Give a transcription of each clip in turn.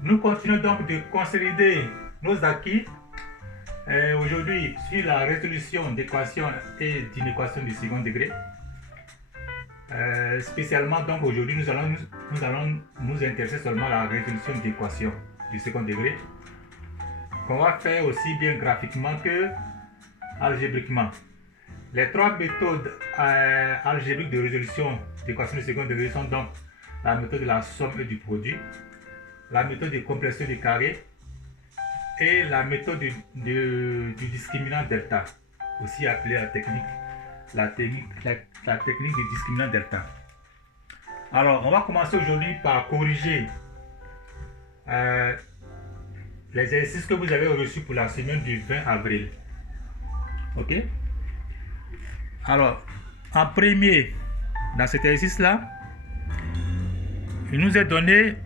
Nous continuons donc de consolider nos acquis aujourd'hui sur la résolution d'équations et d'inéquations du second degré. Spécialement, donc aujourd'hui, nous allons nous intéresser seulement à la résolution d'équations du second degré, qu'on va faire aussi bien graphiquement que algébriquement. Les trois méthodes algébriques de résolution d'équations du second degré sont donc la méthode de la somme et du produit, la méthode de complétion du carré et la méthode du discriminant delta, aussi appelée la technique du discriminant delta. Alors, on va commencer aujourd'hui par corriger les exercices que vous avez reçus pour la semaine du 20 avril. Ok? Alors, en premier, dans cet exercice-là, il nous est donné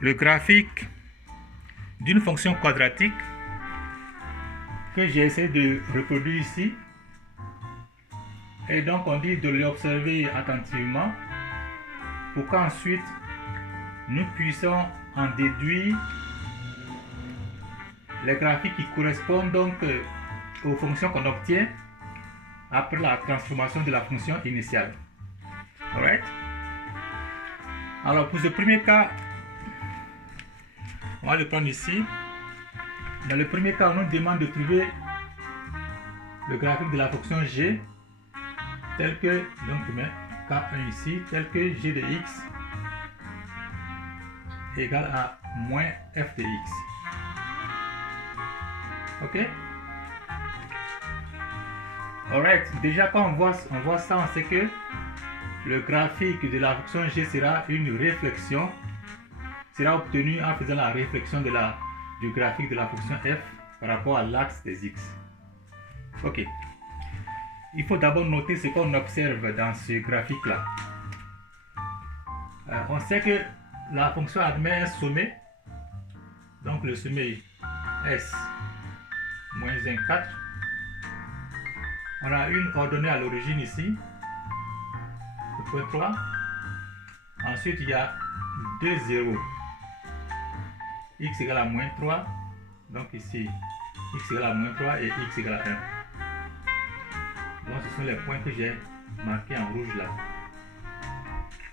le graphique d'une fonction quadratique que j'ai essayé de reproduire ici. Et donc, on dit de l'observer attentivement pour qu'ensuite nous puissions en déduire les graphiques qui correspondent donc aux fonctions qu'on obtient après la transformation de la fonction initiale. Alright? Alors, pour ce premier cas, on va le prendre ici. Dans le premier cas, on nous demande de trouver le graphique de la fonction g tel que, donc je mets K1 ici, tel que g de x égale à moins f de x. Ok? Alright, déjà quand on voit ça, on sait que le graphique de la fonction g sera une réflexion, sera obtenu en faisant la réflexion du graphique de la fonction f par rapport à l'axe des x. Ok. Il faut d'abord noter ce qu'on observe dans ce graphique-là. On sait que la fonction admet un sommet. Donc le sommet S moins 1, 4. On a une ordonnée à l'origine ici, le point 3. Ensuite, il y a 2 zéros. X égale à moins 3. Donc ici, x égale à moins 3 et x égale à 1. Donc ce sont les points que j'ai marqués en rouge là.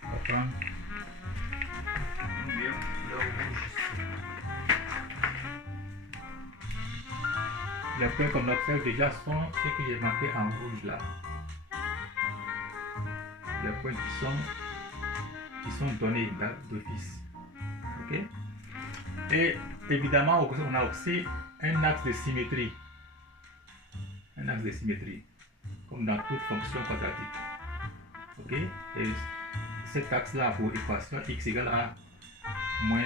On va prendre le rouge. Les points qu'on observe déjà sont ceux que j'ai marqués en rouge là. Les points qui sont donnés d'office. Ok? Et évidemment, on a aussi un axe de symétrie. Un axe de symétrie, comme dans toute fonction quadratique. Ok? Et cet axe-là pour l'équation x égale à moins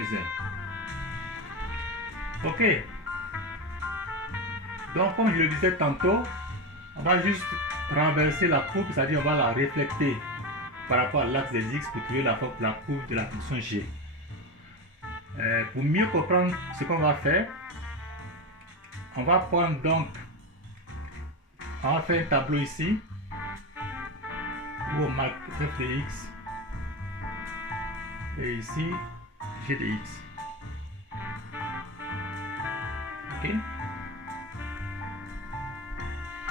1. Ok? Donc, comme je le disais tantôt, on va juste renverser la courbe, c'est-à-dire on va la refléter par rapport à l'axe des x pour trouver la courbe de la fonction g. Pour mieux comprendre ce qu'on va faire, on va prendre donc, on va faire un tableau ici où on marque f de x et ici g de x. Ok?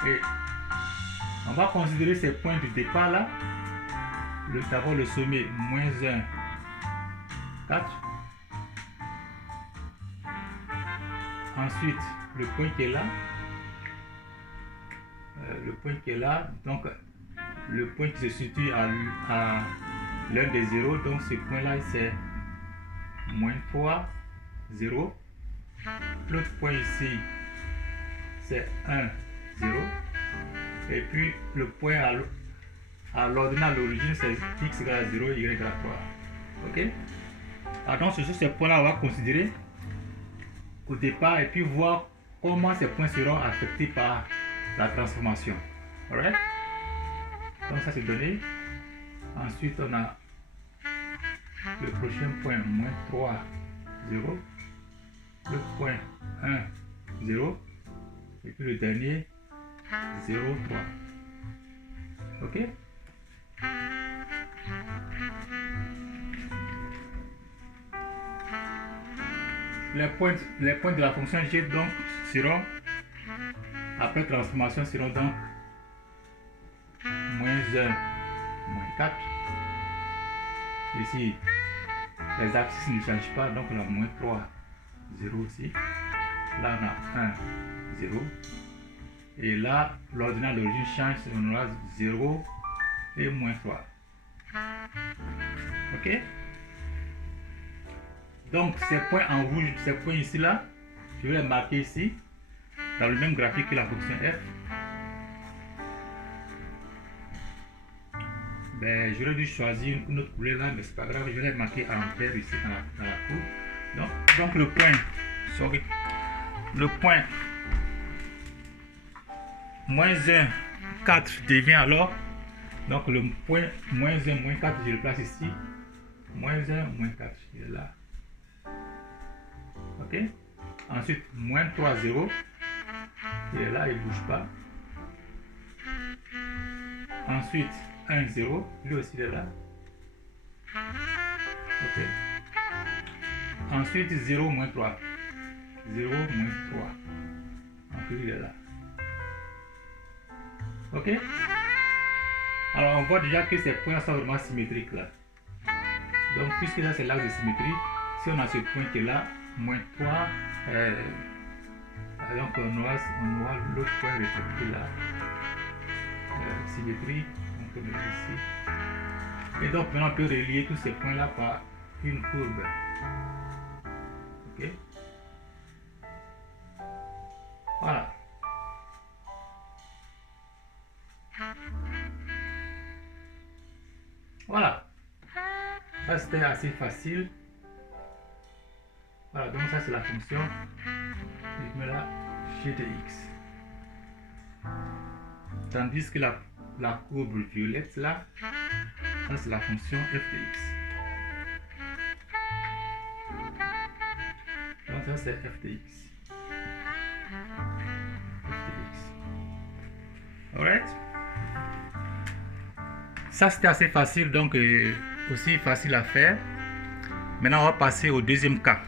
Et on va considérer ces points de départ là. D'abord le sommet moins 1, 4. Ensuite le point qui est là. Donc le point qui se situe à l'un des zéros. Donc ce point là c'est moins 3, 0. L'autre point ici c'est 1, 0. Et puis le point à l'ordonnée à l'origine c'est x égale à 0, y égale à 3. Ok? Alors donc sur ces points là on va considérer au départ et puis voir comment ces points seront affectés par la transformation. Alright? Donc ça c'est donné. Ensuite on a le prochain point moins 3, 0. Le point 1, 0. Et puis le dernier 0, 3. Ok? les points de la fonction g donc seront, après transformation, seront donc moins 1, moins 4. Ici, les abscisses ne changent pas, donc la moins 3, 0 aussi. Là, on a 1, 0. Et là, l'ordonnale d'origine change, on aura 0 et moins 3. Ok? Donc, ces points en rouge, ces points ici, là, je vais les marquer ici, dans le même graphique que la fonction f. Ben, j'aurais dû choisir une autre couleur là, mais c'est pas grave, je vais les marquer en vert ici dans la courbe. Donc le point moins 1, 4 devient alors, donc le point moins 1, moins 4, je le place ici, moins 1, moins 4, il est là. Ok? Ensuite, moins 3, 0, il est là, il ne bouge pas. Ensuite, 1, 0, lui aussi il est là. Ok. Ensuite, 0, moins 3. 0, moins 3. Ensuite, il est là. Ok? Alors, on voit déjà que ces points sont vraiment symétriques là. Donc, puisque ça c'est l'axe de symétrie, si on a ce point qui est là, moins 3, donc on aura l'autre point réfléchi là. Symétrie, donc on met ici. Et donc, maintenant on peut relier tous ces points là par une courbe. Ok? Voilà. Voilà. Ça c'était assez facile. Voilà, donc ça c'est la fonction. Je mets là g de x. Tandis que la courbe violette là, ça c'est la fonction f de x. Donc ça c'est f de x. Alright. Ça c'était assez facile, donc aussi facile à faire. Maintenant on va passer au deuxième cas.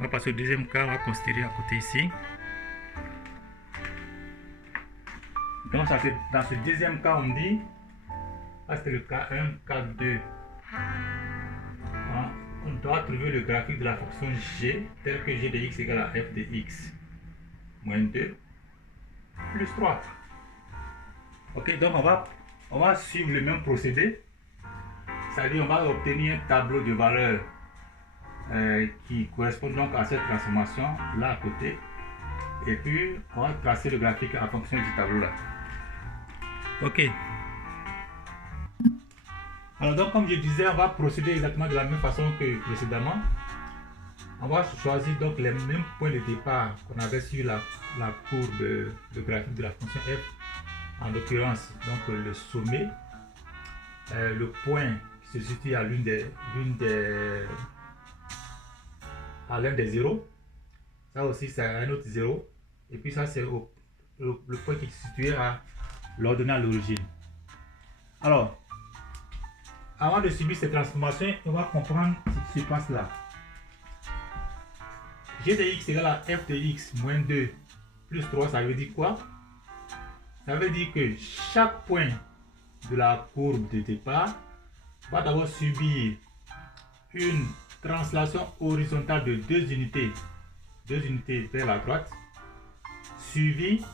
On va passer au deuxième cas, on va considérer à côté ici. Donc dans ce deuxième cas, on dit, c'était le cas 1, cas 2. On doit trouver le graphique de la fonction g, tel que g de x égale à f de x moins 2 plus 3. Ok, donc on va suivre le même procédé. C'est-à-dire on va obtenir un tableau de valeurs qui correspond donc à cette transformation là à côté. Et puis on va tracer le graphique en fonction du tableau là. Ok. Alors donc comme je disais, on va procéder exactement de la même façon que précédemment. On va choisir donc les mêmes points de départ qu'on avait sur la courbe de graphique de la fonction f. En l'occurrence, donc le sommet, le point qui se situe à l'un des zéros. Ça aussi c'est un autre zéro. Et puis ça c'est le point qui est situé à l'ordonnale d'origine. Alors, avant de subir ces transformations, on va comprendre ce qui se passe là. G de x égale à f de x moins 2 plus 3, ça veut dire quoi? Ça veut dire que chaque point de la courbe de départ va d'abord subir une translation horizontale de 2 unités vers la droite, suivie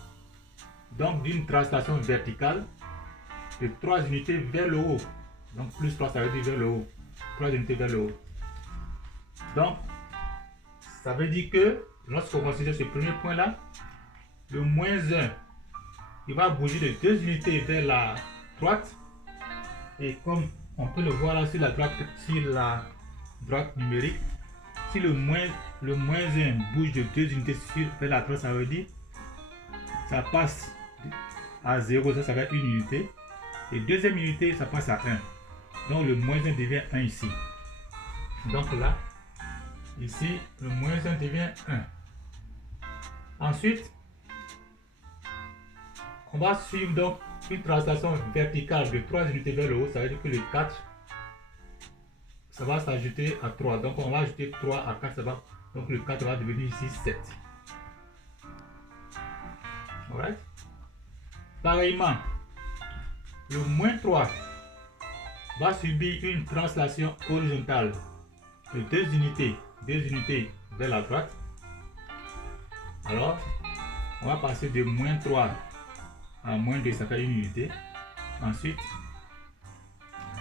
donc d'une translation verticale de 3 unités vers le haut. Donc plus 3, ça veut dire vers le haut. 3 unités vers le haut. Donc, ça veut dire que lorsqu'on considère ce premier point là, le moins 1, il va bouger de 2 unités vers la droite. Et comme on peut le voir là sur la droite numérique, si le moins 1 bouge de 2 unités vers la droite, ça veut dire ça passe à 0, ça va être une unité. Et deuxième unité, ça passe à 1. Donc le moins 1 devient 1 ici. Donc là, ici, le moins 1 devient 1. Ensuite, on va suivre donc une translation verticale de 3 unités vers le haut, ça veut dire que le 4, ça va s'ajouter à 3. Donc on va ajouter 3 à 4, ça va, donc le 4 va devenir ici 7. Alright? Pareillement, le moins 3 va subir une translation horizontale de 2 unités vers la droite. Alors, on va passer de moins 3 à moins 2, ça fait une unité. Ensuite,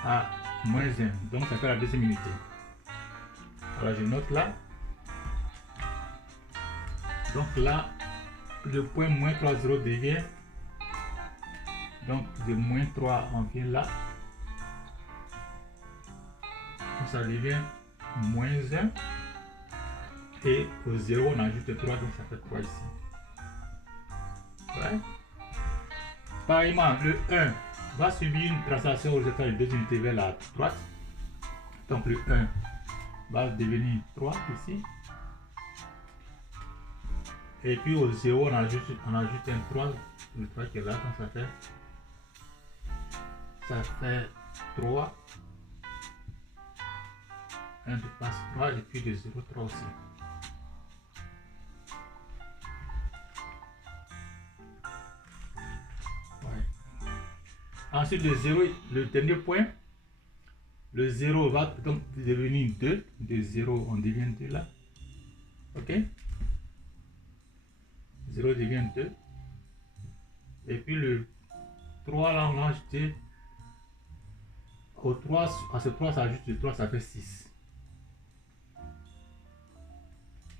à moins 1, donc ça fait la deuxième unité. Alors, je note là. Donc là, le point moins 3, 0 devient, donc de moins 3, on vient là. Donc ça devient moins 1. Et au 0, on ajoute 3, donc ça fait 3 ici. Ouais. Pareillement, le 1 va subir une translation horizontale de 2 unités vers la droite. Donc le 1 va devenir 3 ici. Et puis au 0, on ajoute un 3, le 3 qui est là, donc ça fait 3. 1 passe 3 et puis de 0, 3 aussi. Ouais. Ensuite, le 0, le dernier point, le 0 va donc devenir 2. De 0, on devient 2 là. Ok? 0 devient 2. Et puis le 3 là, on va ajouter au 3, à ce 3, ça ajoute le 3, ça fait 6.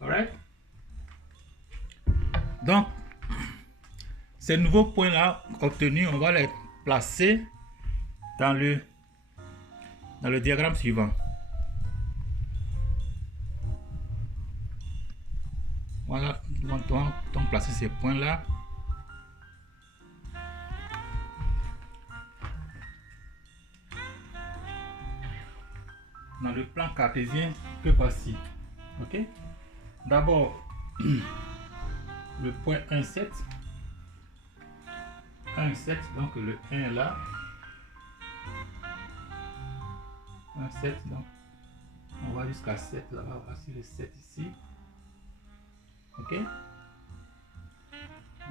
Alright? Donc, ces nouveaux points là obtenus, on va les placer dans le diagramme suivant. Voilà, on doit donc placer ces points là. Dans le plan cartésien que voici. Ok? D'abord, le point 1, 7. 1, 7, donc le 1 est là. 1, 7, donc on va jusqu'à 7 là-bas. Voici le 7 ici. Ok?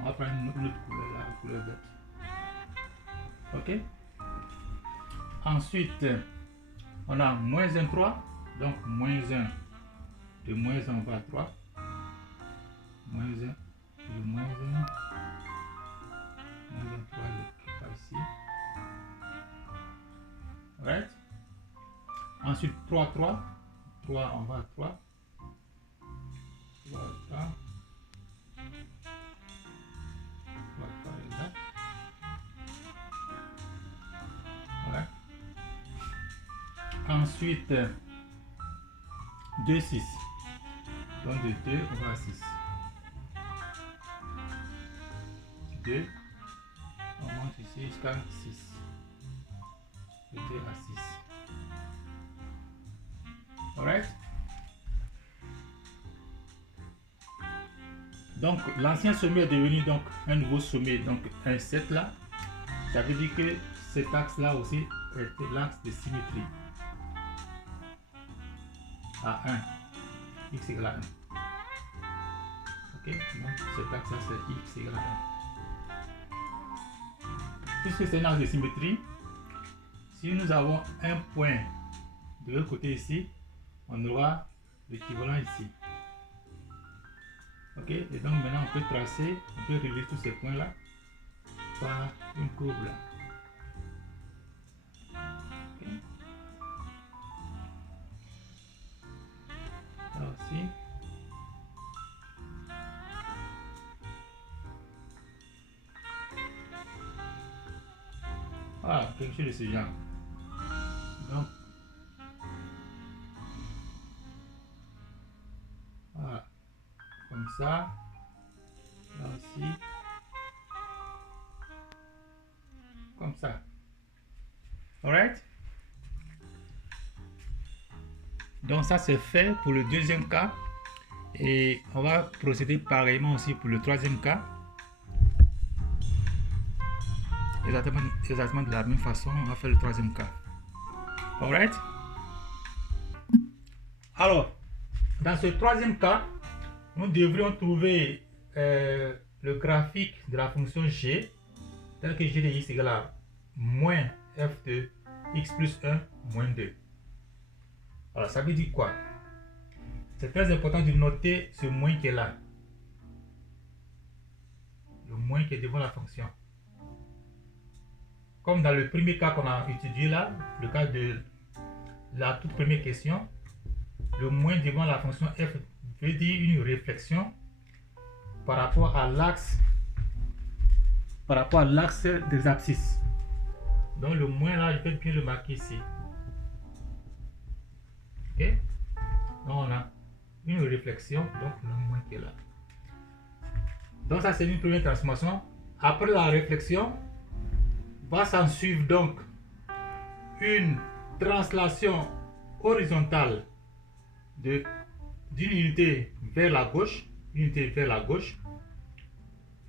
On va prendre une autre couleur là, la couleur verte. Ok? Ensuite, on a moins 1, 3. Donc moins 1. De moins 1, on va à 3. Moins 1. De moins 1. Moins 1, 3, le 3 ici. Right? Ensuite, 3, 3. 3, on va à 3. 3, 3. 3, 3 est là. Voilà. Ensuite, 2, 6. Donc de 2, on va à 6. 2. On monte ici jusqu'à 6. De 2 à 6. Alright? Donc l'ancien sommet est devenu donc un nouveau sommet, donc un 7 là. Ça veut dire que cet axe là aussi était l'axe de symétrie. À 1. X égale à 1. Ok? Donc cet axe là c'est X égale à 1. Puisque c'est un axe de symétrie, si nous avons un point de l'autre côté ici, on aura l'équivalent ici. Ok, et donc maintenant on peut tracer, on peut relier tous ces points là par une courbe là. Okay. Là aussi. Voilà, quelque chose de ce genre. Donc, voilà, comme ça, là aussi, comme ça. Alright? Donc ça c'est fait pour le deuxième cas et on va procéder pareillement aussi pour le troisième cas. exactement de la même façon, on va faire le troisième cas. Alright? Alors, dans ce troisième cas, nous devrions trouver le graphique de la fonction g, tel que g de x égale à moins f de x plus 1 moins 2. Alors, ça veut dire quoi? C'est très important de noter ce moins qui est là. Le moins qui est devant la fonction. Comme dans le premier cas qu'on a étudié là, le cas de la toute première question, le moins devant la fonction f veut dire une réflexion par rapport à l'axe des abscisses. Donc le moins là, je vais bien le marquer ici. Ok? Donc on a une réflexion, donc le moins qui est là. Donc ça c'est une première transformation. Après la réflexion, va s'en suivre donc une translation horizontale d'une unité vers la gauche,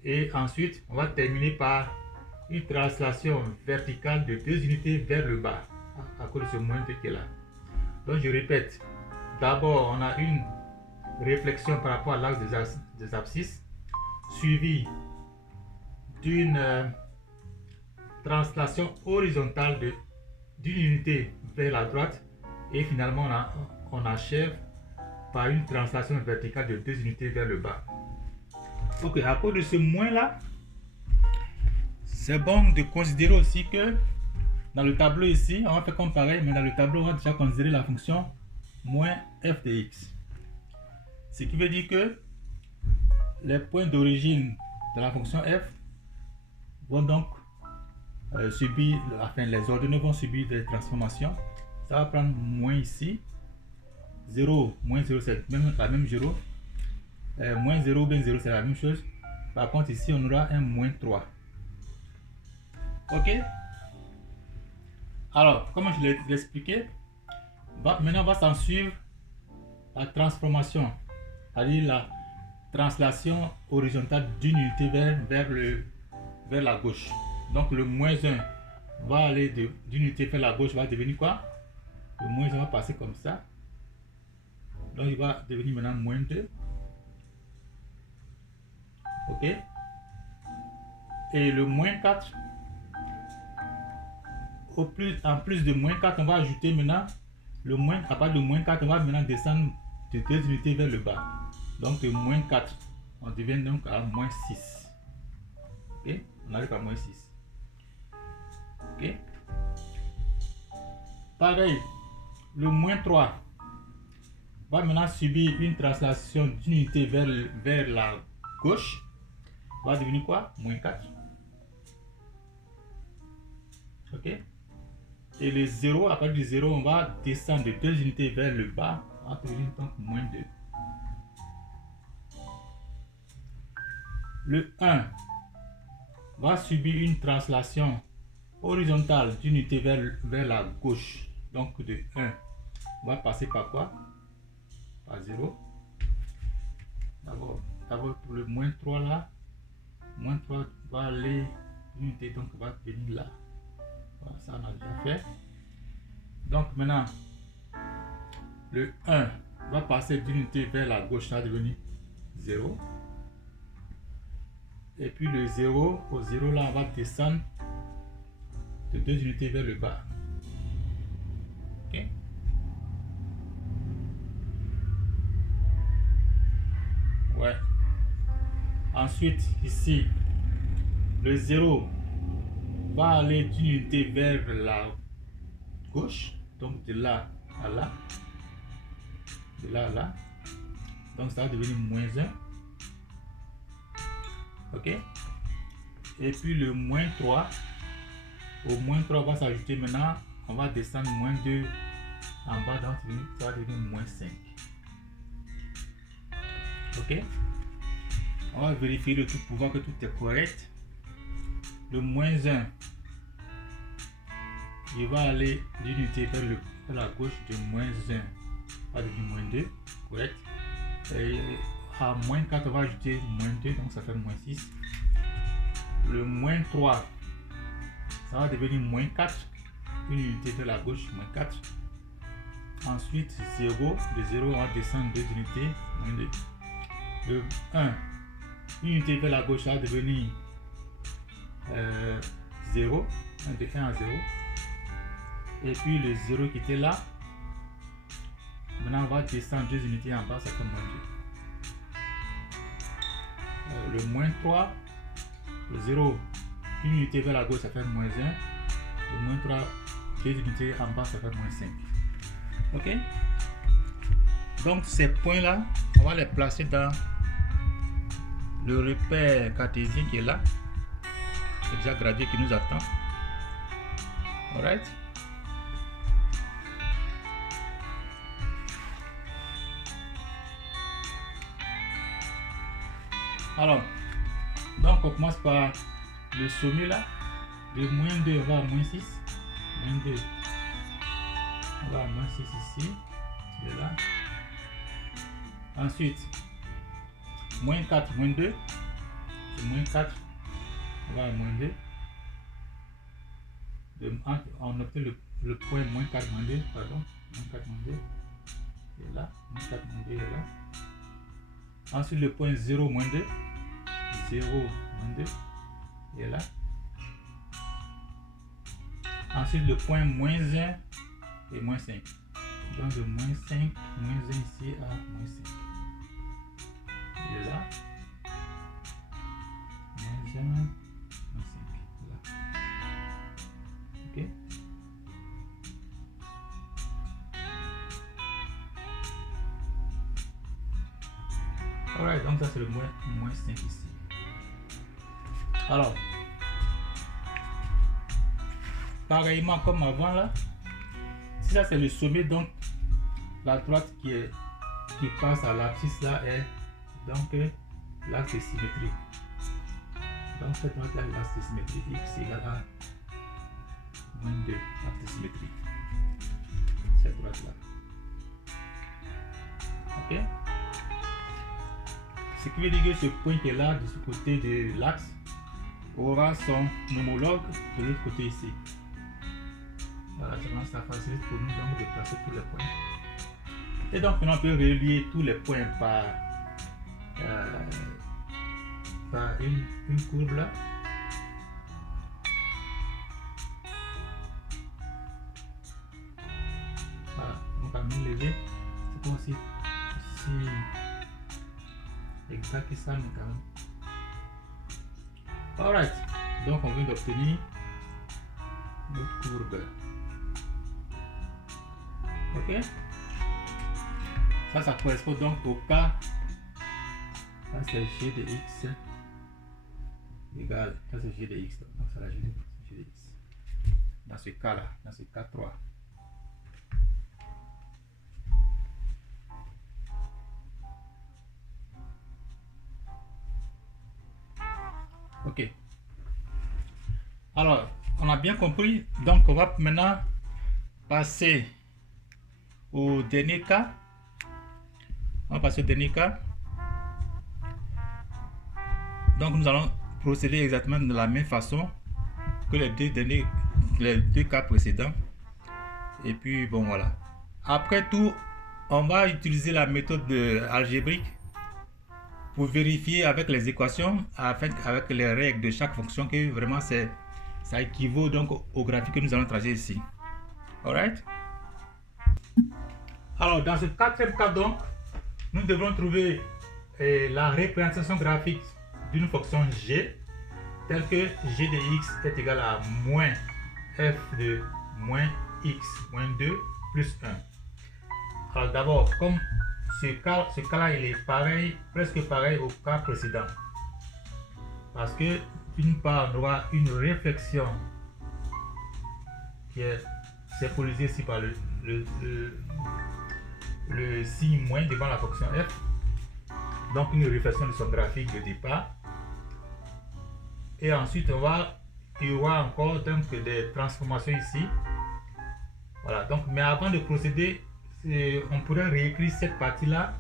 et ensuite on va terminer par une translation verticale de 2 unités vers le bas à cause de ce moins 2 qui est là. Donc je répète, d'abord on a une réflexion par rapport à l'axe des abscisses suivie d'une translation horizontale d'une unité vers la droite, et finalement on achève par une translation verticale de 2 unités vers le bas. Ok, à cause de ce moins là, c'est bon de considérer aussi que dans le tableau ici, on va faire comme pareil, mais dans le tableau on va déjà considérer la fonction moins f de x. Ce qui veut dire que les points d'origine de la fonction f vont donc subir, enfin les ordonnées vont subir des transformations. Ça va prendre moins ici, 0, moins 0 c'est la même 0, moins 0 ou bien 0 c'est la même chose. Par contre ici on aura un moins 3. Ok? Alors, comme je l'ai expliqué, maintenant on va s'en suivre la transformation, c'est-à-dire la translation horizontale d'une unité vers la gauche. Donc le moins 1 va aller d'une unité vers la gauche, va devenir quoi? Le moins 1 va passer comme ça. Donc il va devenir maintenant moins 2. Ok? Et le moins 4, en plus de moins 4, on va ajouter maintenant le moins, à part de moins 4, on va maintenant descendre de 2 unités vers le bas. Donc de moins 4, on devient donc à moins 6. Ok? On arrive à moins 6. Ok? Pareil, le moins 3 va maintenant subir une translation d'unité vers la gauche. Va devenir quoi? Moins 4. Ok? Et le 0, à partir du 0, on va descendre de 2 unités vers le bas. On va devenir donc moins 2. Le 1 va subir une translation horizontale d'unité vers la gauche. Donc de 1, on va passer par quoi? Par 0. D'abord pour le moins 3 là, moins 3 va aller, l'unité donc va venir là. Voilà, ça on a déjà fait. Donc maintenant, le 1 va passer d'une unité vers la gauche, ça va devenir 0. Et puis le 0, au 0 là, on va descendre de 2 unités vers le bas. Ok? Ouais. Ensuite, ici, le 0 va aller d'une unité vers la gauche, donc de là à là. De là à là. Donc ça va devenir moins 1. Ok? Et puis le moins 3. Au moins 3 va s'ajouter maintenant. On va descendre moins 2 en bas, donc ça va devenir moins 5. Ok? On va vérifier le tout pour voir que tout est correct. Le moins 1, il va aller d'une unité vers la gauche de moins 1, va devenir moins 2, correct. Et à moins 4, on va ajouter moins 2, donc ça fait moins 6. Le moins 3 ça va devenir moins 4. Une unité vers la gauche, moins 4. Ensuite, 0. De 0, on va descendre 2 unités, moins 2. Le 1, une unité vers la gauche, ça va devenir 0. De 1 à 0. Et puis le 0 qui était là, maintenant on va descendre 2 unités en bas, ça fait moins 2. Le moins 3, le 0, une unité vers la gauche, ça fait moins 1. Le moins 3, 2 unités en bas, ça fait moins 5. Ok? Donc ces points-là, on va les placer dans le repère cartésien qui est là. C'est déjà gradué qui nous attend. Alright? Alors, donc on commence par le sommet là. De moins 2, on va à moins 6. Moins 2. On va à moins 6 ici. De là. Ensuite, moins 4, moins 2. Moins 4. On va à moins 2. On obtient le point moins 4, moins 2. Pardon. Moins 4, moins 2. Et là. Moins 4, moins 2. Et là. Ensuite, le point 0, moins 2. 0, moins 2. Et là. Ensuite, le point moins 1 et moins 5. Donc, de moins 5, moins 1 ici à moins 5. Et là. Moins 1, moins 5. Là. Ok. Alright, donc ça c'est le moins 5 ici. Alors, pareillement comme avant là, si ça c'est le sommet, donc la droite qui passe à l'abscisse là est donc l'axe de symétrie. Donc cette droite là est l'axe de symétrie, x égale à moins 2, l'axe de symétrie. Cette droite là. Ok. Ce qui veut dire que ce point qui est là, de ce côté de l'axe, aura son homologue de l'autre côté ici. Voilà, ça facilite pour nous donc de placer tous les points. Et donc maintenant on peut relier tous les points par une courbe là. Voilà, donc à main levée, c'est comme si exact que ça, mais quand même. Alright, donc on vient d'obtenir notre courbe. Ok, ça correspond donc au cas. Ça c'est g de x égale, ça c'est g de x, donc ça la g de x. Dans ce cas là, dans ce cas 3. Ok. Alors, on a bien compris. Donc, on va maintenant passer au dernier cas. On va passer au dernier cas. Donc, nous allons procéder exactement de la même façon que les deux cas précédents. Et puis, bon, voilà. Après tout, on va utiliser la méthode algébrique pour vérifier avec les équations, avec les règles de chaque fonction, que vraiment ça équivaut donc au graphique que nous allons tracer ici. Alright? Alors, dans ce quatrième cas, donc, nous devrons trouver la représentation graphique d'une fonction g, telle que g de x est égal à moins f de moins x moins 2 plus 1. Alors, d'abord, comme ce cas-là, il est pareil, presque pareil au cas précédent. Parce que, d'une part, on aura une réflexion qui est symbolisée ici par le signe moins devant la fonction f. Donc, une réflexion de son graphique de départ. Et ensuite, il y aura encore donc des transformations ici. Voilà, donc, mais avant de procéder, on pourrait réécrire cette partie-là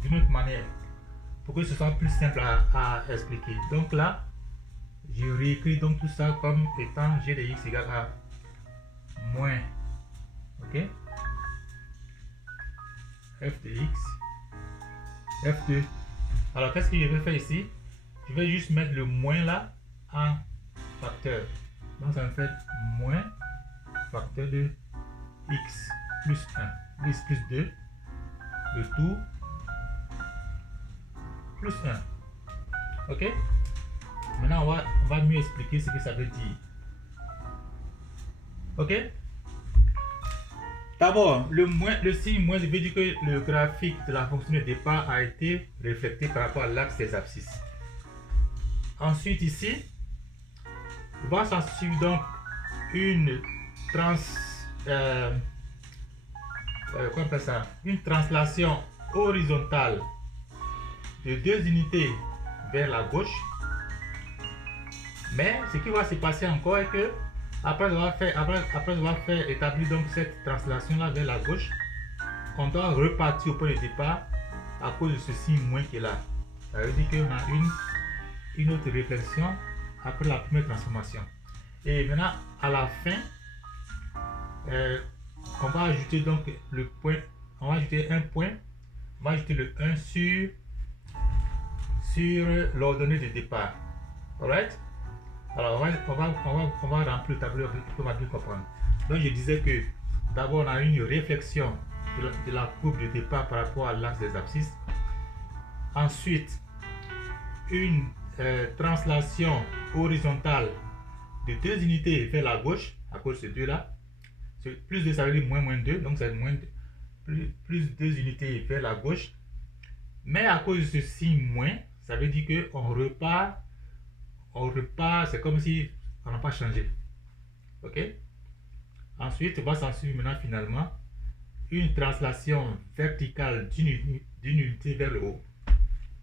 d'une autre manière pour que ce soit plus simple à expliquer. Donc là, je réécris donc tout ça comme étant g de x égale à moins, ok, f de x, f de... Alors, qu'est-ce que je vais faire ici? Je vais juste mettre le moins là en facteur. Donc, ça me fait moins facteur de x plus 1, x plus 2, le tout plus 1. Ok? Maintenant, on va mieux expliquer ce que ça veut dire. Ok? D'abord, le signe moins, je veux dire que le graphique de la fonction de départ a été reflété par rapport à l'axe des abscisses. Ensuite, ici, il va s'en suivre donc une une translation horizontale de 2 unités vers la gauche. Mais ce qui va se passer encore est que après avoir fait établir donc cette translation là vers la gauche, on doit repartir au point de départ à cause de ce signe moins qui est là. Ça veut dire qu'on a une autre réflexion après la première transformation. Et maintenant, à la fin, on va ajouter donc le point, on va ajouter un point, on va ajouter le 1 sur l'ordonnée de départ. Alright? Alors, on va remplir le tableau pour bien comprendre. Donc, je disais que d'abord, on a une réflexion de la courbe de départ par rapport à l'axe des abscisses. Ensuite, une translation horizontale de 2 unités vers la gauche, à cause de ces deux-là. Plus 2, ça veut dire moins 2, donc c'est plus 2 unités vers la gauche. Mais à cause de ce signe moins, ça veut dire qu'on repart, c'est comme si on n'a pas changé. Ok? Ensuite, on va s'en suivre maintenant finalement une translation verticale d'une unité vers le haut.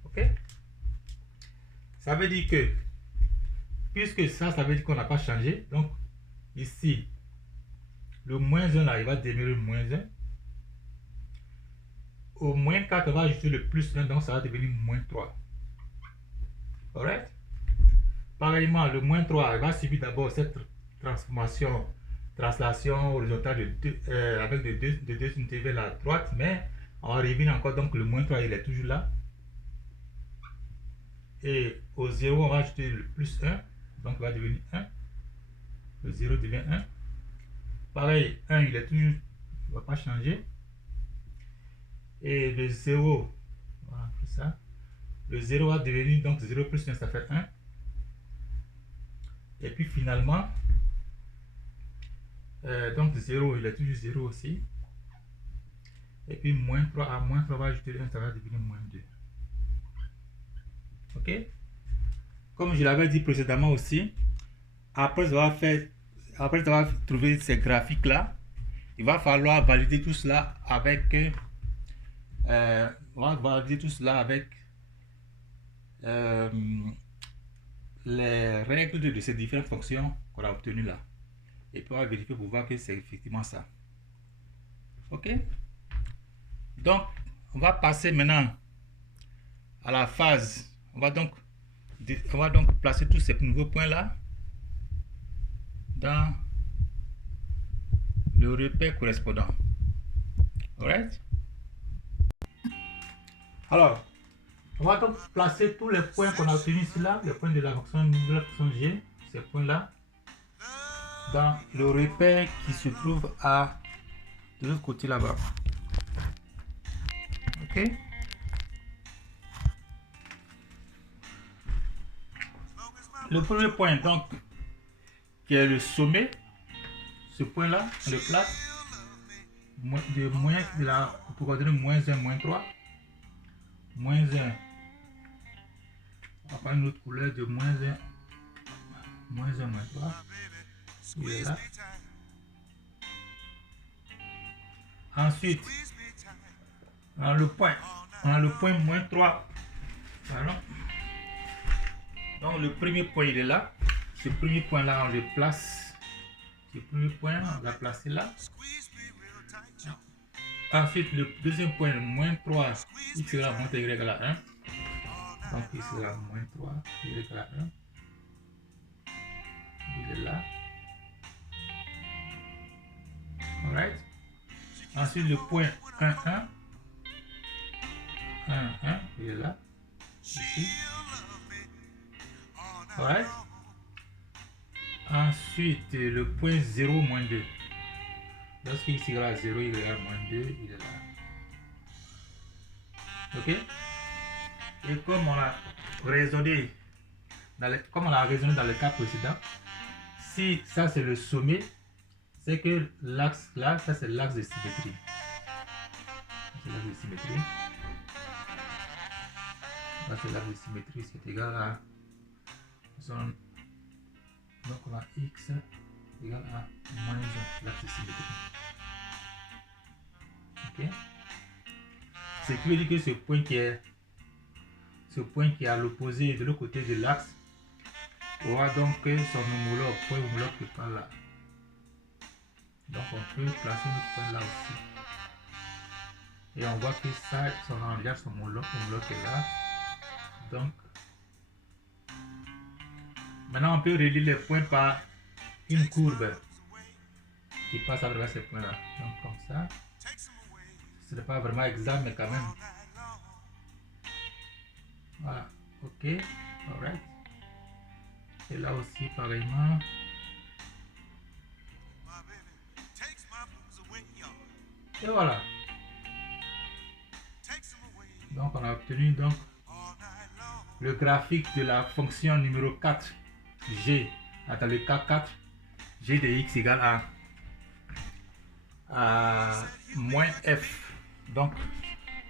Ok? Ça veut dire que, puisque ça veut dire qu'on n'a pas changé, donc ici, le moins 1 là, il va demeurer le moins 1. Au moins 4, on va ajouter le plus 1, donc ça va devenir moins 3. Alright? Pareillement, le moins 3, il va subir d'abord cette translation horizontale avec de deux unités vers la droite, mais on va revenir encore, donc le moins 3, il est toujours là. Et au 0, on va ajouter le plus 1, donc il va devenir 1. Le 0 devient 1. Pareil, 1, il est toujours, il ne va pas changer. Et le 0, voilà, c'est ça. Le 0 va devenir, donc 0 plus 1, ça fait 1. Et puis finalement, donc 0, il est toujours 0 aussi. Et puis moins 3, à moins 3, on va ajouter 1, ça va devenir moins 2. Ok? Comme je l'avais dit précédemment aussi, après avoir trouvé ces graphiques-là, il va falloir valider tout cela avec les règles de ces différentes fonctions qu'on a obtenues là. Et puis on va vérifier pour voir que c'est effectivement ça. Ok? Donc, on va passer maintenant à la phase. On va donc placer tous ces nouveaux points là dans le repère correspondant. Alright? Alors, on va donc placer tous les points qu'on a obtenus ici là, les points de la fonction g, ces points là, dans le repère qui se trouve de l'autre côté là-bas. Ok? Le premier point, donc, qui est le sommet, ce point là, on le place pour coordonner moins 1, moins 3. Moins 1, on va prendre une autre couleur de moins 1, moins 3. Il est là. Ensuite, on a le point moins 3. Pardon. Donc le premier point il est là. Ce premier point là, on le place. Ce premier point, on l'a placé là. Ensuite, le deuxième point, moins 3, x égale à moins y égale à 1. Donc x égale à moins 3, y égale à 1. il est là. Alright. Ensuite, le point 1, 1. 1, 1, il est là. Ici. Alright. Ensuite, le point 0, moins 2. Lorsque x égale à 0, il est à moins 2, il est là. Ok? Et comme on a raisonné comme on a raisonné dans le cas précédent, si ça c'est le sommet, c'est que l'axe là, ça c'est l'axe de symétrie. C'est l'axe de symétrie. Ça c'est l'axe de symétrie, c'est égal à zone. Donc on a x égale à moins 1, l'axe de symétrie. Ok? Ce qui veut dire que ce point qui est à l'opposé de l'autre côté de l'axe aura donc son homologue, point homologue qui est par là. Donc on peut placer notre point là aussi. Et on voit que ça, son homologue est là. Donc maintenant on peut relier les points par une courbe qui passe à travers ces points là. Donc comme ça. Ce n'est pas vraiment exact mais quand même. Voilà, ok, alright. Et là aussi pareillement. Et voilà. Donc on a obtenu donc le graphique de la fonction numéro 4 g dans le cas 4 g de x égale à moins f. Donc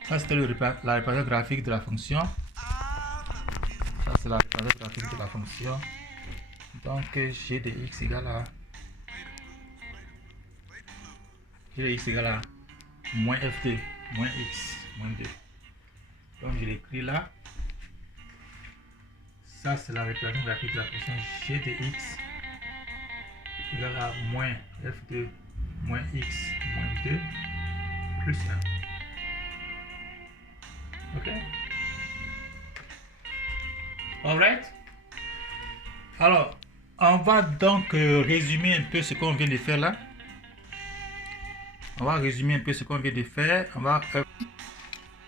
ça c'était la représentation graphique de la fonction. Ça c'est la représentation graphique de la fonction. Donc g de x égale à moins f2 moins x moins 2. Donc je l'écris là. Ça c'est la représentation graphique de la fonction g de x égale à moins f2 moins x moins 2 plus 1. Ok? Alright? Alors, on va donc résumer un peu ce qu'on vient de faire là. On va résumer un peu ce qu'on vient de faire.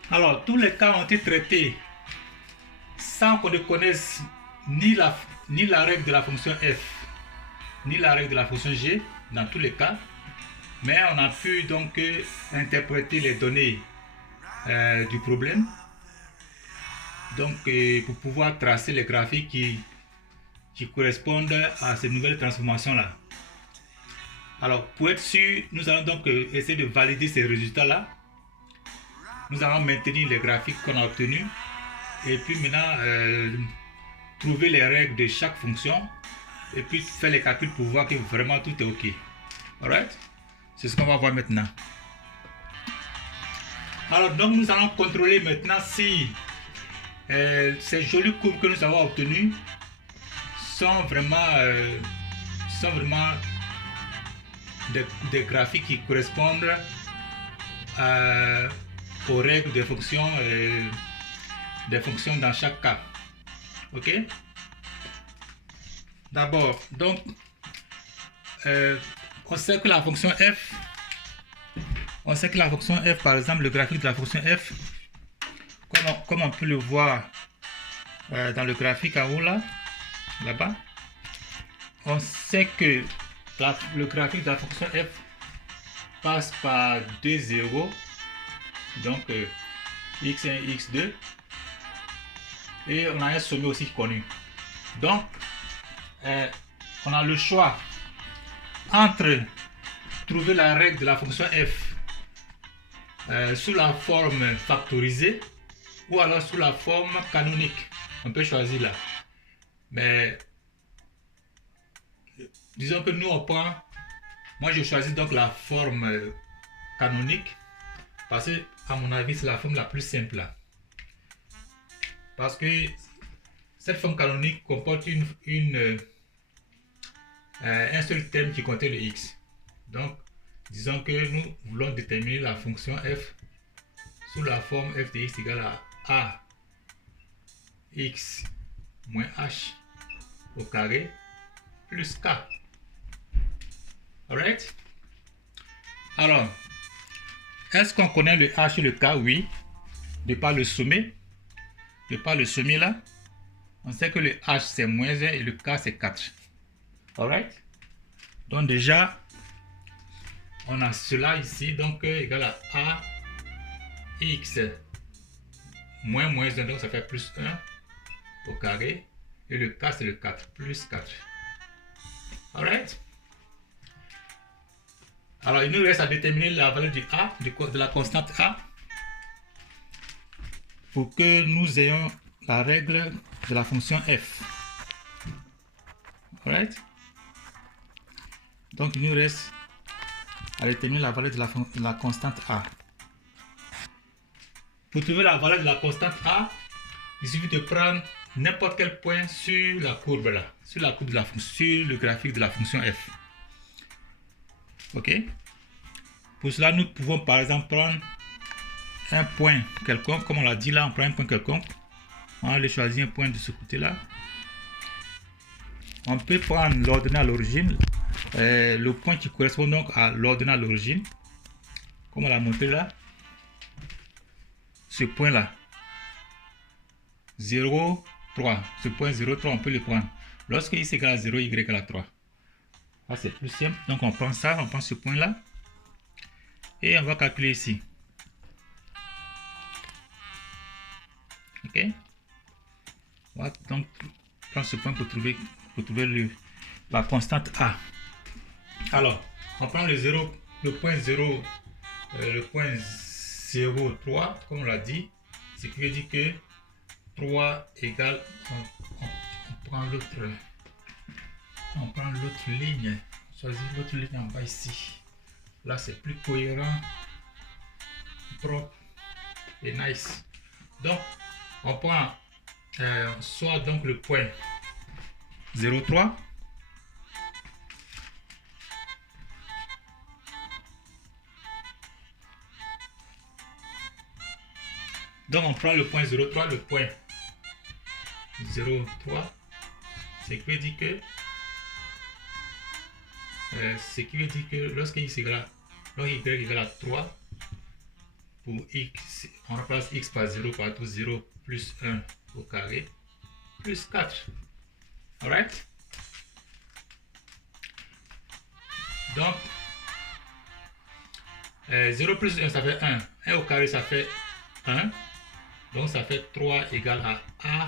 Alors, tous les cas ont été traités sans qu'on ne connaisse ni la règle de la fonction f, ni la règle de la fonction g, dans tous les cas. Mais on a pu donc interpréter les données du problème. Donc, pour pouvoir tracer les graphiques qui correspondent à ces nouvelles transformations-là. Alors, pour être sûr, nous allons donc essayer de valider ces résultats-là. Nous allons maintenir les graphiques qu'on a obtenus. Et puis maintenant, trouver les règles de chaque fonction. Et puis faire les calculs pour voir que vraiment tout est OK. Alright? C'est ce qu'on va voir maintenant. Alors, donc nous allons contrôler maintenant si ces jolies courbes que nous avons obtenues sont vraiment des graphiques qui correspondent aux règles des fonctions dans chaque cas. Ok? D'abord, donc on sait que la fonction f, par exemple, le graphique de la fonction f, comme on peut le voir dans le graphique en haut là-bas, on sait que le graphique de la fonction f passe par deux zéros, donc x1, x2, et on a un sommet aussi connu. Donc, on a le choix entre trouver la règle de la fonction f sous la forme factorisée ou alors sous la forme canonique. On peut choisir là. Mais disons que nous on prend, moi je choisis donc la forme canonique parce que à mon avis c'est la forme la plus simple là. Parce que cette forme canonique comporte un seul terme qui contient le x. Donc disons que nous voulons déterminer la fonction f sous la forme f de x égale à x moins h au carré plus K. Alright? Alors, est-ce qu'on connaît le H et le K? Oui. De par le sommet. De par le sommet là. On sait que le H c'est moins 1 et le K c'est 4. Alright? Donc déjà, on a cela ici, donc égal à A x moins 1, donc ça fait plus 1 au carré. Et le K c'est le 4, plus 4. Alright? Alors il nous reste à déterminer la valeur du A, de la constante A, pour que nous ayons la règle de la fonction f. Alright? Donc il nous reste à déterminer la valeur de la constante A. Pour trouver la valeur de la constante A, il suffit de prendre n'importe quel point sur la courbe là, sur la courbe de la fonction, sur le graphique de la fonction f. Ok? Pour cela, nous pouvons par exemple prendre un point quelconque, comme on l'a dit là, on prend un point quelconque. On va aller choisir un point de ce côté-là. On peut prendre l'ordonnée à l'origine, le point qui correspond donc à l'ordonnée à l'origine, comme on l'a montré là. Ce point-là, 0, 3. Ce point 0, 3, on peut le prendre. Lorsque x égale à 0, y égale à 3. Ah, c'est plus simple. Donc on prend ça, on prend ce point-là. Et on va calculer ici. Ok? On va donc prendre ce point pour trouver la constante A. Alors, on prend le point 0, le point 0, 3, comme on l'a dit. Ce qui veut dire que 3 égale, on prend l'autre ligne. Choisir l'autre ligne en bas ici. Là, c'est plus cohérent, propre et nice. Donc, on prend soit donc le point 0,3. Donc, on prend le point 0,3, le point 0,3. Ce qui veut dire que lorsque y égale à 3, pour x, on remplace x par 0 partout, 0 plus 1 au carré, plus 4. Alright? Donc, 0 plus 1, ça fait 1. 1 au carré, ça fait 1. Donc, ça fait 3 égale à A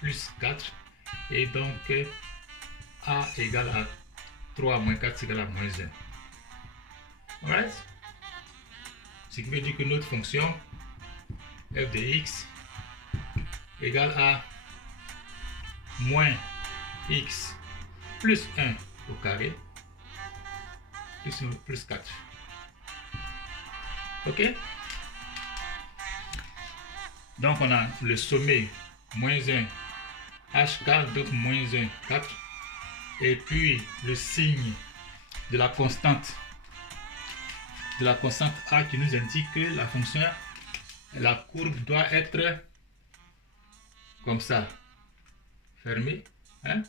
plus 4. Et donc, A égale à 3 moins 4, c'est égal à moins 1. Alright? Ce qui veut dire que notre fonction f de x égale à moins x plus 1 au carré plus 4. Ok? Donc on a le sommet moins 1 hk, donc moins 1, 4. Et puis le signe de la constante a qui nous indique que la fonction, la courbe doit être comme ça, fermée. Hein?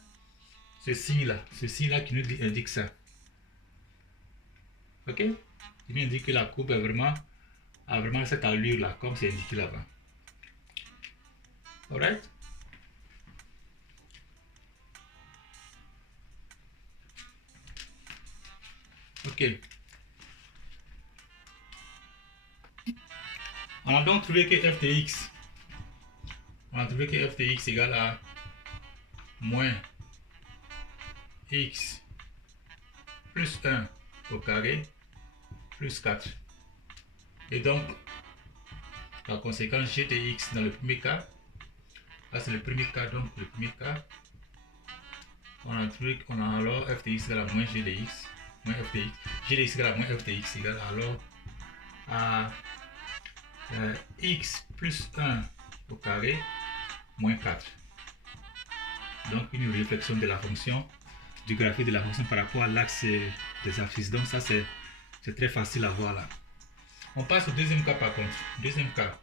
Ce signe-là qui nous indique ça. Ok? Il nous indique que la courbe a vraiment cette allure-là, comme c'est indiqué là-bas. Alright? Ok. On a donc trouvé que f de x. On a trouvé que f de x égale à moins x plus 1 au carré plus 4. Et donc, par conséquent, g de x dans le premier cas, là c'est le premier cas, donc le premier cas, on a trouvé qu'on a alors f de x égale à moins g de x, moins f de x, g de x égale à moins f de x égale alors à x plus 1 au carré moins 4. Donc une réflexion de la fonction, du graphique de la fonction par rapport à l'axe des abscisses. Donc ça c'est très facile à voir là. On passe au deuxième cas par contre. Deuxième cas.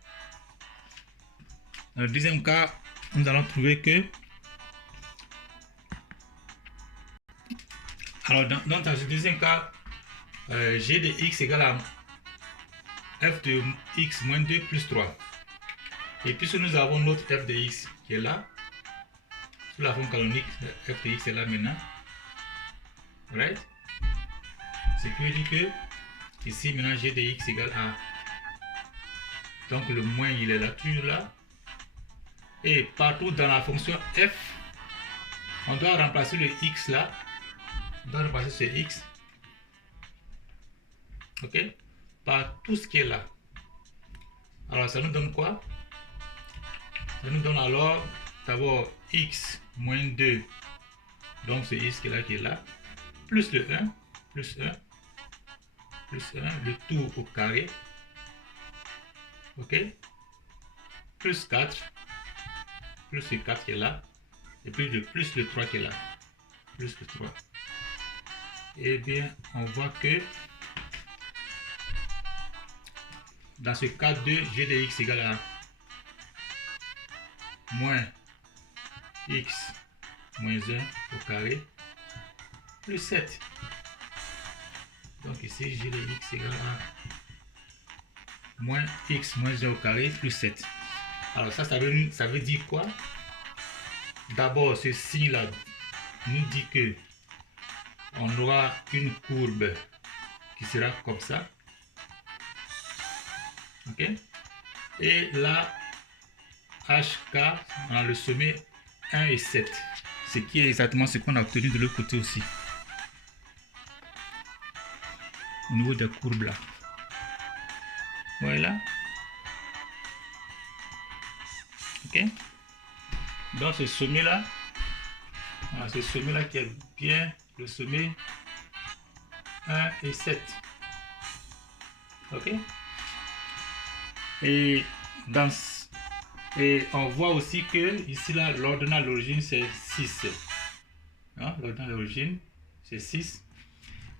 Dans le deuxième cas, nous allons trouver que Alors, dans ce deuxième cas, g de x égale à f de x moins 2 plus 3. Et puisque nous avons notre f de x qui est là, sous la forme canonique, f de x est là maintenant. Right? Ce qui veut dire que ici maintenant g de x égale à, donc le moins il est là, toujours là. Et partout dans la fonction f, on doit remplacer le x là. On doit remplacer ce x. Ok? Par tout ce qui est là. Alors ça nous donne quoi? Ça nous donne alors d'abord x moins 2. Donc c'est x qui est là. Plus le 1. Plus 1. Plus 1. Le tout au carré. Ok? Plus 4. Plus le 4 qui est là. Et puis plus le 3 qui est là. Plus le 3. Eh bien, on voit que dans ce cas 2, g de x égale à moins x moins 1 au carré plus 7. Donc ici, g de x égale à moins x moins 1 au carré plus 7. Alors ça veut dire quoi? D'abord, ce signe-là nous dit que on aura une courbe qui sera comme ça. Ok? Et là, HK, on a le sommet 1 et 7. Ce qui est exactement ce qu'on a obtenu de l'autre côté aussi. Au niveau des courbes là. Voilà. Ok? Donc ce sommet là, voilà, ce sommet là qui est bien le sommet 1 et 7. Ok? Et on voit aussi que ici là, l'ordonnale d'origine c'est 6. Hein? L'ordonnale d'origine c'est 6.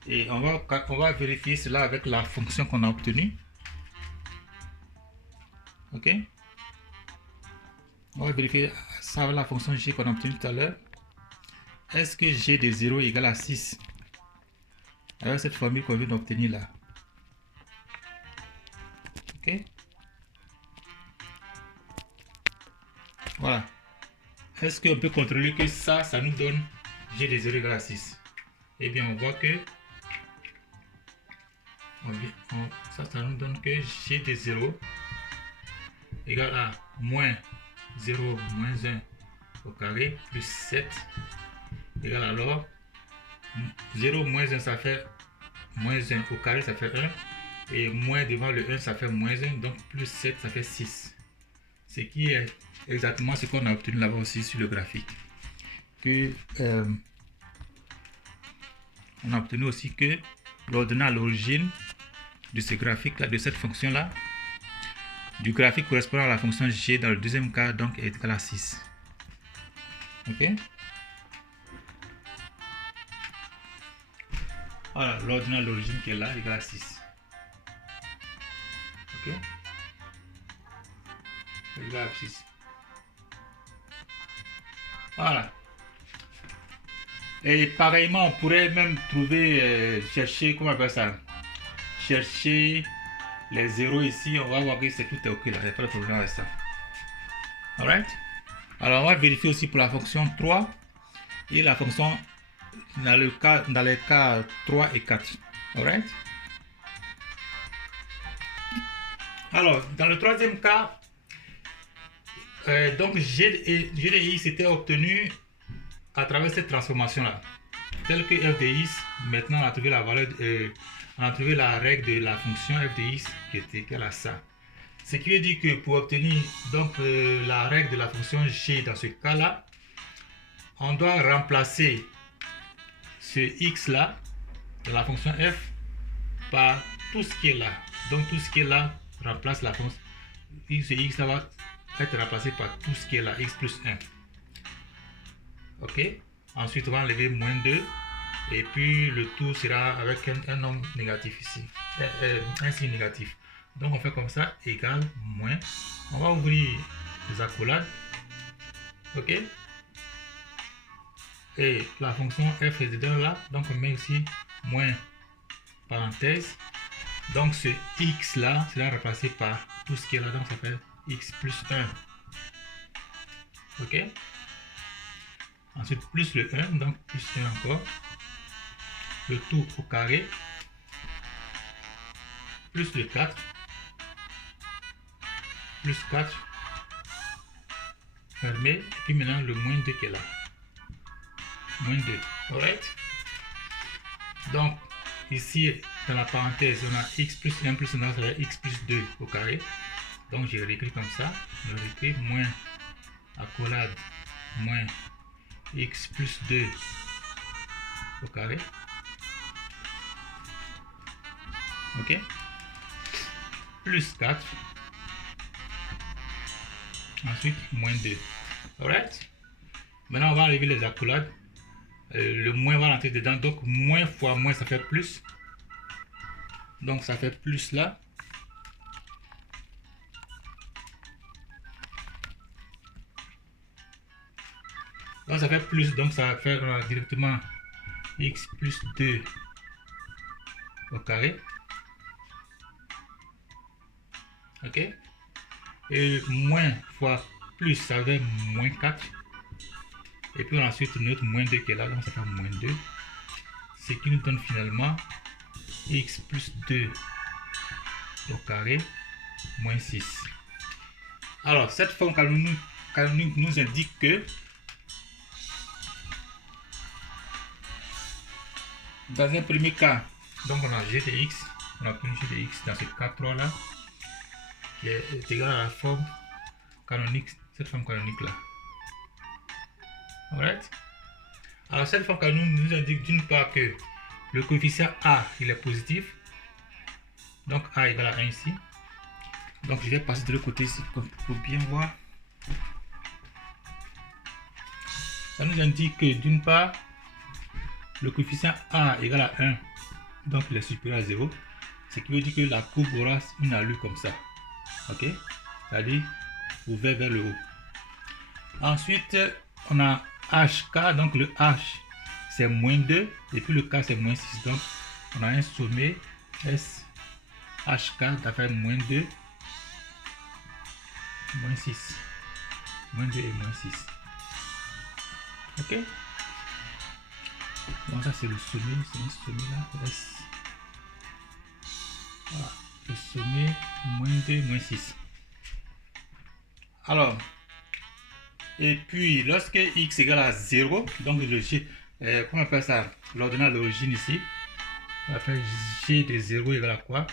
Et on va vérifier cela avec la fonction qu'on a obtenue. Ok? On va vérifier ça avec la fonction g qu'on a obtenue tout à l'heure. Est-ce que g de 0 égale à 6? Avec cette formule qu'on vient d'obtenir là. Ok? Voilà. Est-ce qu'on peut contrôler que ça nous donne g de 0 égale à 6? Eh bien, on voit que ça nous donne que g de 0 égale à moins 0 moins 1 au carré plus 7 égale alors 0 moins 1 ça fait moins 1 au carré ça fait 1 et moins devant le 1 ça fait moins 1 donc plus 7 ça fait 6. Ce qui est exactement ce qu'on a obtenu là-bas aussi sur le graphique. On a obtenu aussi que l'ordonnée à l'origine de ce graphique là, de cette fonction là, du graphique correspondant à la fonction g dans le deuxième cas donc est égal à 6. Ok? Voilà, l'ordonnée à l'origine qui est là égale à 6. Ok? Égale à 6. Voilà. Et pareillement, on pourrait même trouver, chercher, comment on appelle ça? Chercher les zéros ici, on va voir que c'est tout est ok là, il n'y a pas de problème avec ça. Alright? Alors on va vérifier aussi pour la fonction 3 et la fonction dans les cas 3 et 4. Alright? Alors, dans le troisième cas, donc g de x était obtenu à travers cette transformation là, telle que f de x, maintenant on a trouvé la valeur, on a trouvé la règle de la fonction f de x qui était égale à ça. Ce qui veut dire que pour obtenir donc la règle de la fonction g dans ce cas là, on doit remplacer ce x là de la fonction f par tout ce qui est là. Donc tout ce qui est là remplace la fonction x là va être remplacé par tout ce qui est là, x plus 1. Ok, ensuite on va enlever moins 2 et puis le tout sera avec un nombre négatif ici, un signe négatif. Donc on fait comme ça, égal, moins. On va ouvrir les accolades. Ok, et la fonction f résident là, donc on met ici moins parenthèse. Donc ce x là sera remplacé par tout ce qui est là, donc ça fait x plus 1. Ok. Ensuite plus le 1, donc plus 1 encore. Le tout au carré. Plus le 4. Plus 4. Fermé. Et puis maintenant le moins 2 qui est là. Moins 2. Alright. Donc ici dans la parenthèse on a x plus 1 plus 1, ça va être x plus 2 au carré. Donc je réécris comme ça. Je réécris moins accolade moins x plus 2 au carré. Ok. Plus 4. Ensuite moins 2. Alright. Maintenant on va enlever les accolades. Le moins va rentrer dedans. Donc moins fois moins ça fait plus. Donc ça fait plus là. Donc ça fait plus. Donc ça va faire directement x plus 2 au carré. Ok. Et moins fois plus ça fait moins 4. Et puis ensuite notre moins 2 qui est là. Donc ça fait moins 2. Ce qui nous donne finalement x plus 2 au carré moins 6. Alors cette forme canonique nous indique que dans un premier cas, donc on a g de x, on a obtenu g de x dans ce cas 3 là, qui est égal à la forme canonique, cette forme canonique là. Alright. Alors cette forme canonique nous indique d'une part que le coefficient a il est positif, donc a égale à 1 ici. Donc je vais passer de l'autre côté ici pour bien voir. Ça nous indique que d'une part, le coefficient a égale à 1, donc il est supérieur à 0. Ce qui veut dire que la courbe aura une allure comme ça. Ok, c'est-à-dire ouvert vers le haut. Ensuite, on a hk, donc le h c'est moins 2 et puis le k c'est moins 6. Donc on a un sommet s hk ça fait moins 2, moins 6. Moins 2 et moins 6. Ok. Donc ça c'est le sommet, c'est un sommet là, S. Voilà, le sommet moins 2, moins 6. Alors, et puis lorsque x égale à 0, donc le g, comment on appelle ça, l'ordonnée d'origine ici, on va faire g de 0 égale à quoi?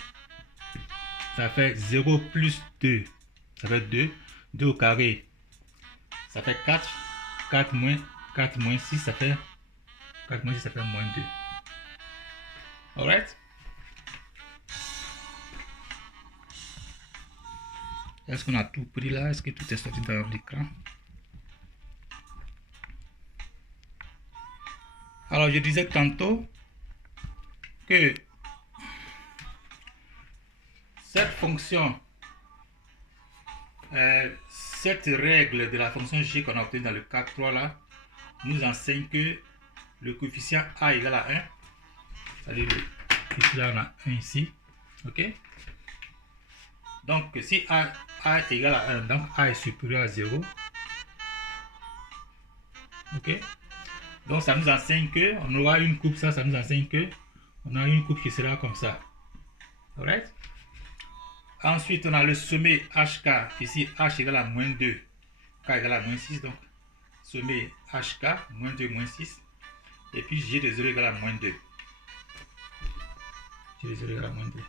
Ça fait 0 plus 2, ça fait 2, 2 au carré, ça fait 4, 4 moins 6, ça fait 4 moins 6, ça fait moins 2. Alright? Est-ce qu'on a tout pris là? Est-ce que tout est sorti dans l'écran? Alors, je disais tantôt que cette fonction, cette règle de la fonction g qu'on a obtenue dans le cas 3 là, nous enseigne que le coefficient a égale à 1, c'est-à-dire ici là on a 1 ici, ok? Donc si a égale à 1, donc a est supérieur à 0, ok? Donc ça nous enseigne que on aura une courbe, ça nous enseigne que on a une courbe qui sera comme ça. Alright? Ensuite on a le sommet HK, ici H égale à moins 2, K égale à moins 6, donc sommet HK, moins 2, moins 6, et puis G de 0 égale à moins 2. G de 0 égale à moins 2.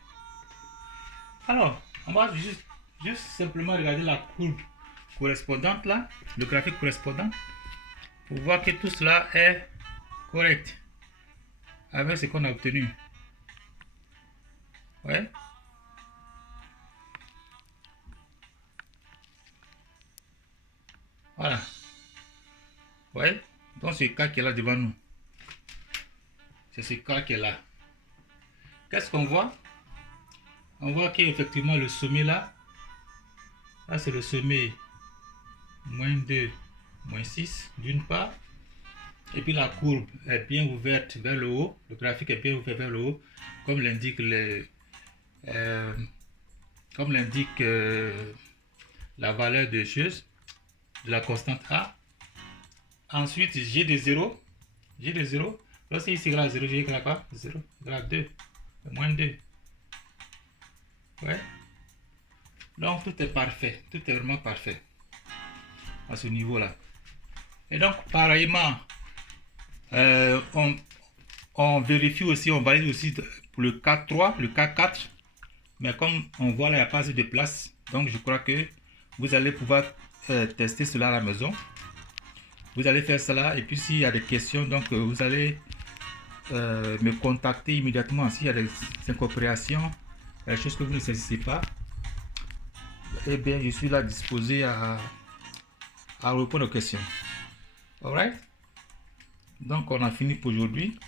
Alors, on va juste simplement regarder la courbe correspondante là, le graphique correspondant, pour voir que tout cela est correct avec ce qu'on a obtenu. Ouais. Voilà. Ouais. Donc ce cas qui est là devant nous. C'est ce cas qui est là. Qu'est-ce qu'on voit? On voit qu'effectivement le sommet là, c'est le sommet moins 2, moins 6 d'une part. Et puis la courbe est bien ouverte vers le haut. Le graphique est bien ouvert vers le haut, comme l'indique la valeur de chose de la constante A. Ensuite, j'ai des zéros. J'ai des zéros. Lorsque ici égale à 0, j'ai égal à quoi? 0 égale à 2. Moins 2. Ouais. Donc tout est parfait. Tout est vraiment parfait à ce niveau-là. Et donc, pareillement, on vérifie aussi, on valide aussi pour le cas 3, le cas 4. Mais comme on voit là, il n'y a pas assez de place. Donc, je crois que vous allez pouvoir tester cela à la maison. Vous allez faire cela. Et puis, s'il y a des questions, donc vous allez me contacter immédiatement. S'il y a des incompréhensions, des choses que vous ne saisissez pas, eh bien, je suis là disposé à répondre aux questions. Alright? Donc, on a fini pour aujourd'hui.